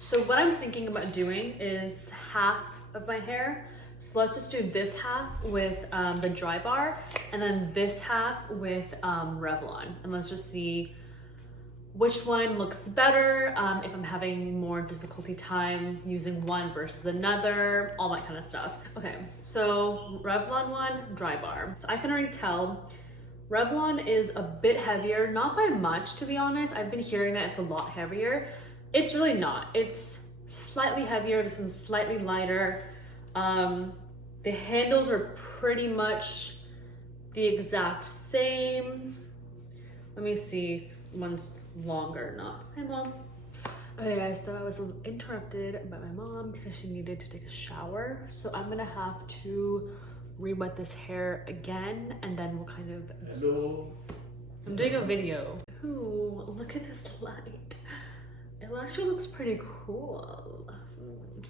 So what I'm thinking about doing is half of my hair. So let's just do this half with the Drybar, and then this half with Revlon. And let's just see which one looks better, if I'm having more difficulty time using one versus another, all that kind of stuff. Okay, so Revlon one, Drybar. So I can already tell Revlon is a bit heavier, not by much to be honest. I've been hearing that it's a lot heavier. It's really not. It's slightly heavier, this one's slightly lighter. The handles are pretty much the exact same. Let me see if one's longer or not. Hi Mom. Okay guys, so I was interrupted by my mom because she needed to take a shower. So I'm gonna have to re-wet this hair again and then we'll kind of... Hello. I'm doing a video. Ooh, look at this light. It actually looks pretty cool.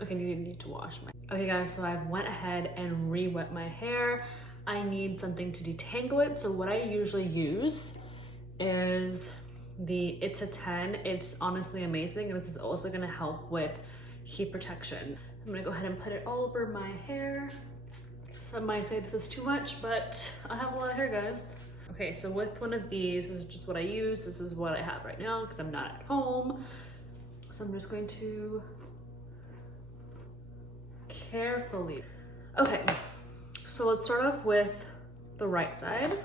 Okay, need to wash my... Okay guys, so I went ahead and re-wet my hair. I need something to detangle it. So what I usually use is the It's a 10. It's honestly amazing. And this is also gonna help with heat protection. I'm gonna go ahead and put it all over my hair. Some might say this is too much, but I have a lot of hair, guys. Okay, so with one of these, this is just what I use. This is what I have right now because I'm not at home. So I'm just going to carefully. Okay, so let's start off with the right side.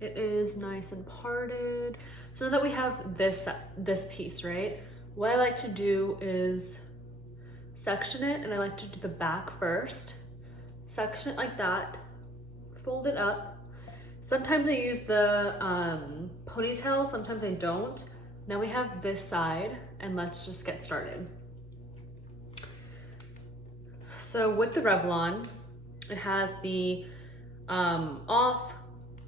It is nice and parted. So now that we have this piece, right? What I like to do is section it, and I like to do the back first. Section it like that, fold it up. Sometimes I use the ponytail, sometimes I don't. Now we have this side, and let's just get started. So with the Revlon, it has the off,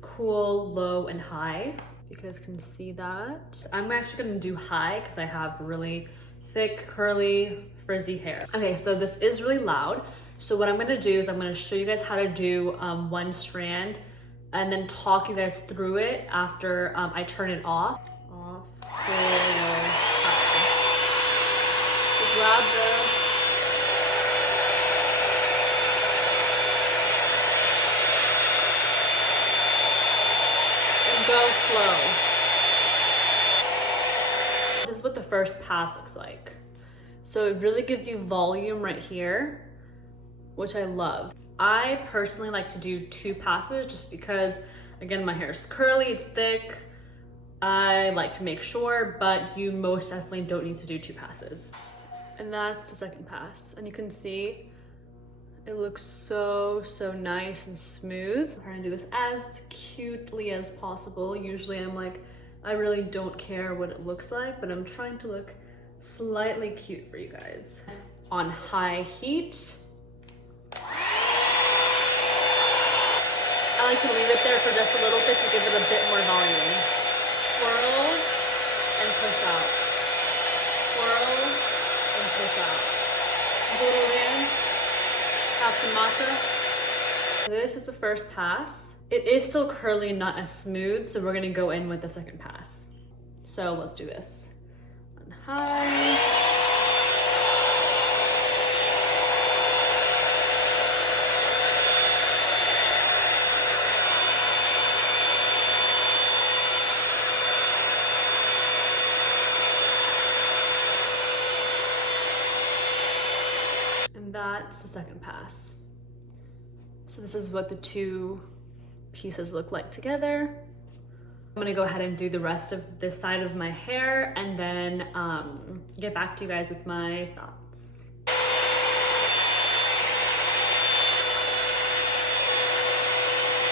cool, low, and high. You guys can see that. I'm actually gonna do high because I have really thick, curly, frizzy hair. Okay, so this is really loud. So what I'm gonna do is I'm gonna show you guys how to do one strand and then talk you guys through it after I turn it off. So grab this. And go slow. This is what the first pass looks like. So it really gives you volume right here, which I love. I personally like to do 2 passes just because, again, my hair is curly, it's thick. I like to make sure, but you most definitely don't need to do 2 passes. And that's the second pass. And you can see it looks so nice and smooth. I'm trying to do this as cutely as possible. Usually I'm like, I really don't care what it looks like, but I'm trying to look slightly cute for you guys. On high heat. I like to leave it there for just a little bit to give it a bit more volume. Swirl and push out. Swirl and push out. Go to rinse. Have some matcha. This is the first pass. It is still curly, not as smooth, so we're gonna go in with the second pass. So let's do this. On high. And that's the second pass. So this is what the 2 pieces look like together. I'm gonna go ahead and do the rest of this side of my hair and then get back to you guys with my thoughts.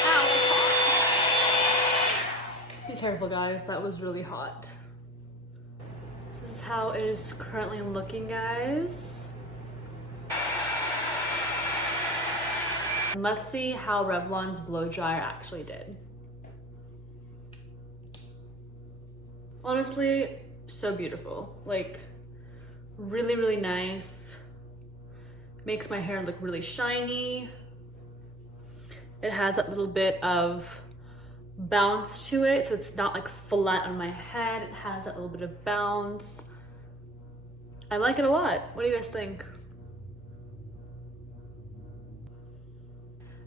Ow, hot. Be careful guys, that was really hot. This is how it is currently looking, guys. And let's see how Revlon's blow dryer actually did. Honestly, so beautiful. Like, really nice. Makes my hair look really shiny. It has that little bit of bounce to it, so it's not like flat on my head. It has that little bit of bounce. I like it a lot. What do you guys think?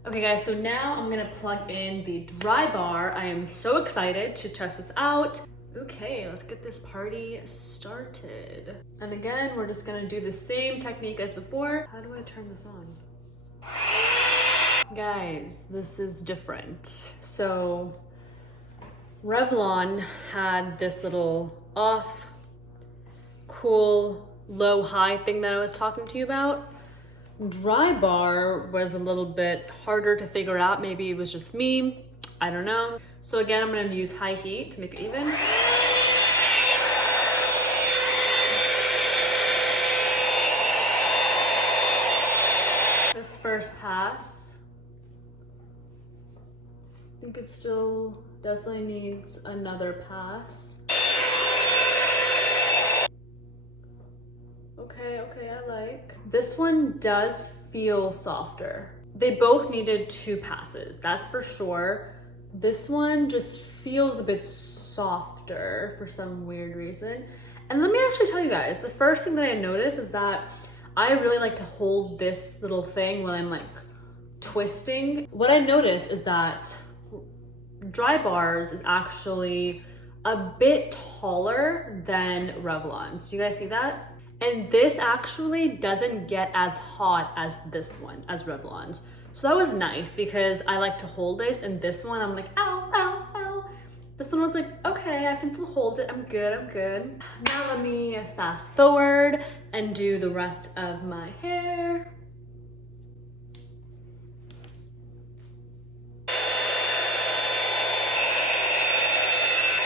Okay guys, so now I'm gonna plug in the Drybar. I am so excited to test this out. Okay, let's get this party started. And again, we're just gonna do the same technique as before. How do I turn this on? Guys, this is different. So Revlon had this little off, cool, low, high thing that I was talking to you about. Drybar was a little bit harder to figure out. Maybe it was just me, I don't know. So again, I'm gonna use high heat to make it even. Let's first pass. I think it still definitely needs another pass. Okay, I like. This one does feel softer. They both needed 2 passes, that's for sure. This one just feels a bit softer for some weird reason. And let me actually tell you guys, the first thing that I noticed is that I really like to hold this little thing when I'm like twisting. What I noticed is that Drybar's is actually a bit taller than Revlon's. Do you guys see that? And this actually doesn't get as hot as this one, as Revlon's. So that was nice because I like to hold this, and this one I'm like, ow, ow, ow. This one was like, okay, I can still hold it, I'm good. Now let me fast forward and do the rest of my hair.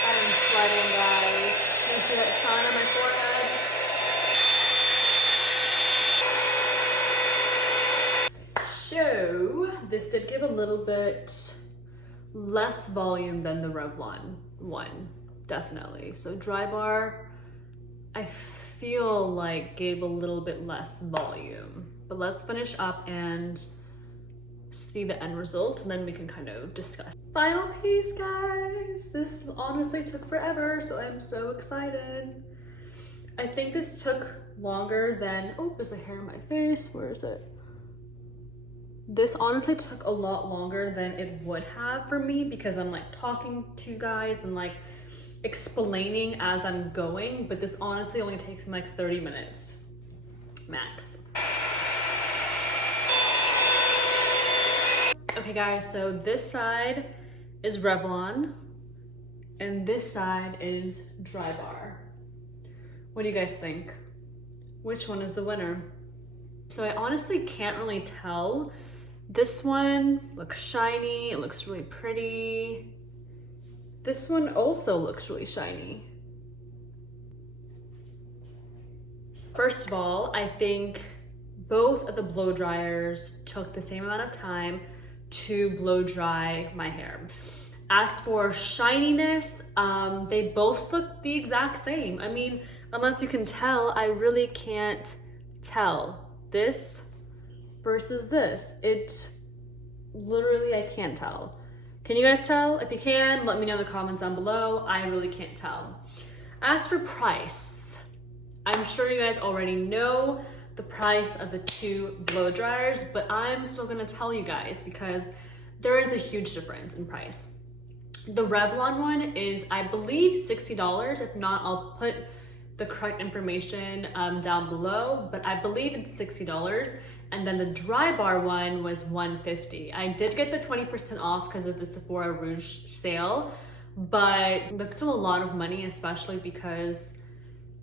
I'm sweating, guys. Can you see that shine on my forehead? So this did give a little bit less volume than the Revlon one, definitely. So Drybar, I feel like gave a little bit less volume. But let's finish up and see the end result, and then we can kind of discuss. Final piece, guys. This honestly took forever, so I'm so excited. I think this took longer than, oh, is the hair in my face? Where is it? This honestly took a lot longer than it would have for me because I'm like talking to you guys and like explaining as I'm going, but this honestly only takes me like 30 minutes max. Okay guys, so this side is Revlon and this side is Drybar. What do you guys think? Which one is the winner? So I honestly can't really tell. This one looks shiny, it looks really pretty. This one also looks really shiny. First of all, I think both of the blow dryers took the same amount of time to blow dry my hair. As for shininess, they both look the exact same. I mean, unless you can tell, I really can't tell. This versus this. It literally, I can't tell. Can you guys tell? If you can, let me know in the comments down below. I really can't tell. As for price, I'm sure you guys already know the price of the 2 blow dryers, but I'm still gonna tell you guys because there is a huge difference in price. The Revlon one is, I believe, $60. If not, I'll put the correct information down below, but I believe it's $60. And then the Drybar one was $150. I did get the 20% off because of the Sephora Rouge sale, but that's still a lot of money, especially because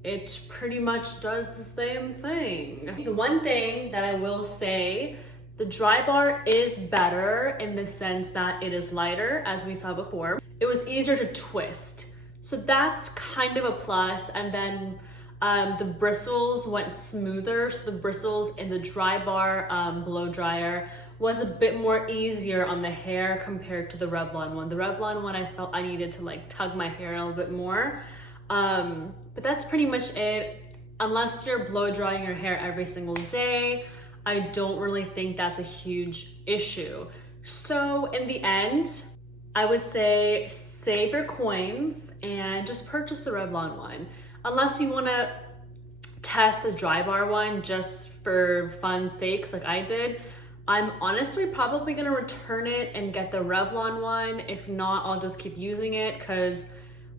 it pretty much does the same thing. The one thing that I will say, the Drybar is better in the sense that it is lighter, as we saw before. It was easier to twist. So that's kind of a plus. And then the bristles went smoother. So the bristles in the Drybar blow dryer was a bit more easier on the hair compared to the Revlon one. The Revlon one, I felt I needed to like tug my hair a little bit more. But that's pretty much it. Unless you're blow drying your hair every single day, I don't really think that's a huge issue. So in the end, I would say save your coins and just purchase the Revlon one. Unless you wanna test the Drybar one just for fun's sake, like I did. I'm honestly probably gonna return it and get the Revlon one. If not, I'll just keep using it because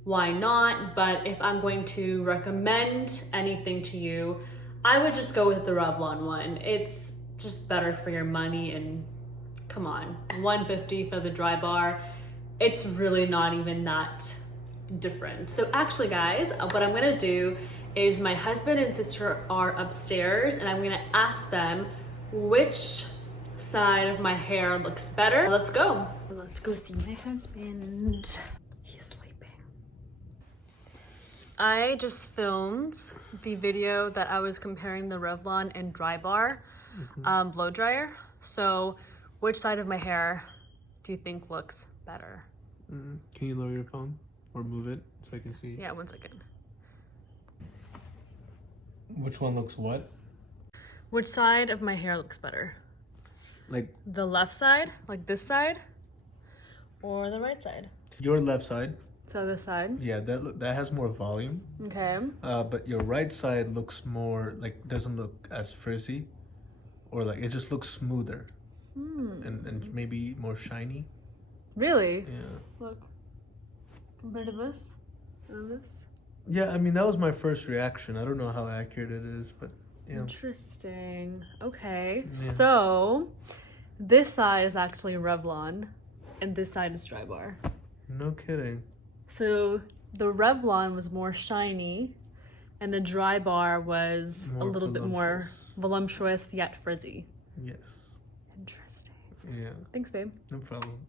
why not? But if I'm going to recommend anything to you, I would just go with the Revlon one. It's just better for your money, and come on, $150 for the Drybar. It's really not even that different. So actually guys, what I'm gonna do is my husband and sister are upstairs and I'm gonna ask them which side of my hair looks better. Let's go. Let's go see my husband. He's sleeping. I just filmed the video that I was comparing the Revlon and Drybar blow dryer. So which side of my hair do you think looks better? Can you lower your phone or move it so I can see? Yeah, 1 second. Which one looks what? Which side of my hair looks better? Like The left side, like this side, or the right side? your left side. So this side. Yeah, that has more volume. Okay. But your right side looks more like, doesn't look as frizzy, or like it just looks smoother and maybe more shiny. Really? Yeah. Look. Compared to this and this. Yeah, I mean that was my first reaction. I don't know how accurate it is, but yeah. Interesting. Okay. Yeah. So this side is actually Revlon and this side is Drybar. No kidding. So the Revlon was more shiny and the Drybar was a little bit more voluptuous yet frizzy. Yes. Interesting. Yeah. Thanks, babe. No problem.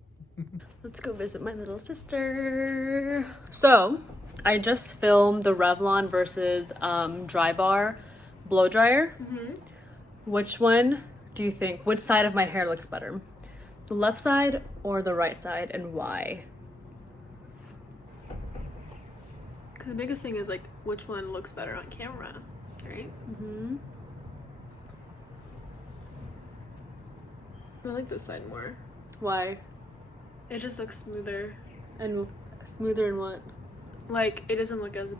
Let's go visit my little sister. So I just filmed the Revlon versus Drybar blow dryer. Which one do you think, which side of my hair looks better? The left side or the right side, and why? Because the biggest thing is like which one looks better on camera, right? I like this side more. Why? It just looks smoother. And smoother in what? Like it doesn't look as,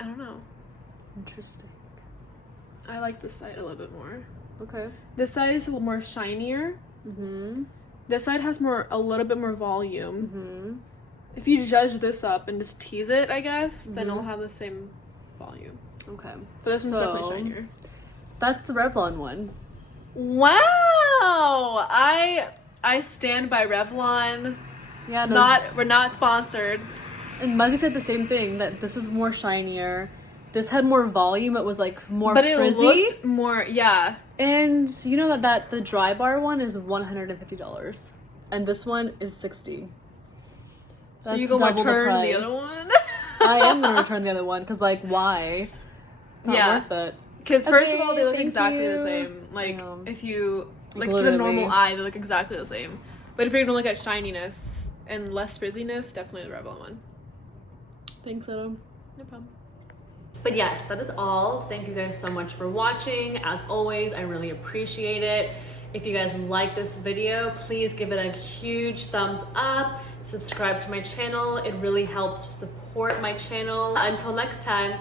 I don't know. Interesting. I like this side a little bit more. Okay. This side is a little more shinier. This side has a little bit more volume. If you judge this up and just tease it, I guess, then it'll have the same volume. Okay. But this one's definitely shinier. That's the Revlon one. Wow! I stand by Revlon. Yeah, We're not sponsored. and Muzzy said the same thing, that this was more shinier. This had more volume. It was like more But frizzy. it looked more, yeah. And you know that the Drybar one is $150 and this one is $60. So you can return the other one? I am gonna return the other one because like why? It's not worth it. Because first of Okay, all, they look thank exactly you. the same. Like if you like to the literally. normal eye, they look exactly the same. But if you're gonna look at shininess and less frizziness, definitely the Revlon one. Thanks, Adam. No problem. But yes, that is all. Thank you guys so much for watching. As always, I really appreciate it. If you guys like this video, please give it a huge thumbs up. Subscribe to my channel. It really helps to support my channel. Until next time.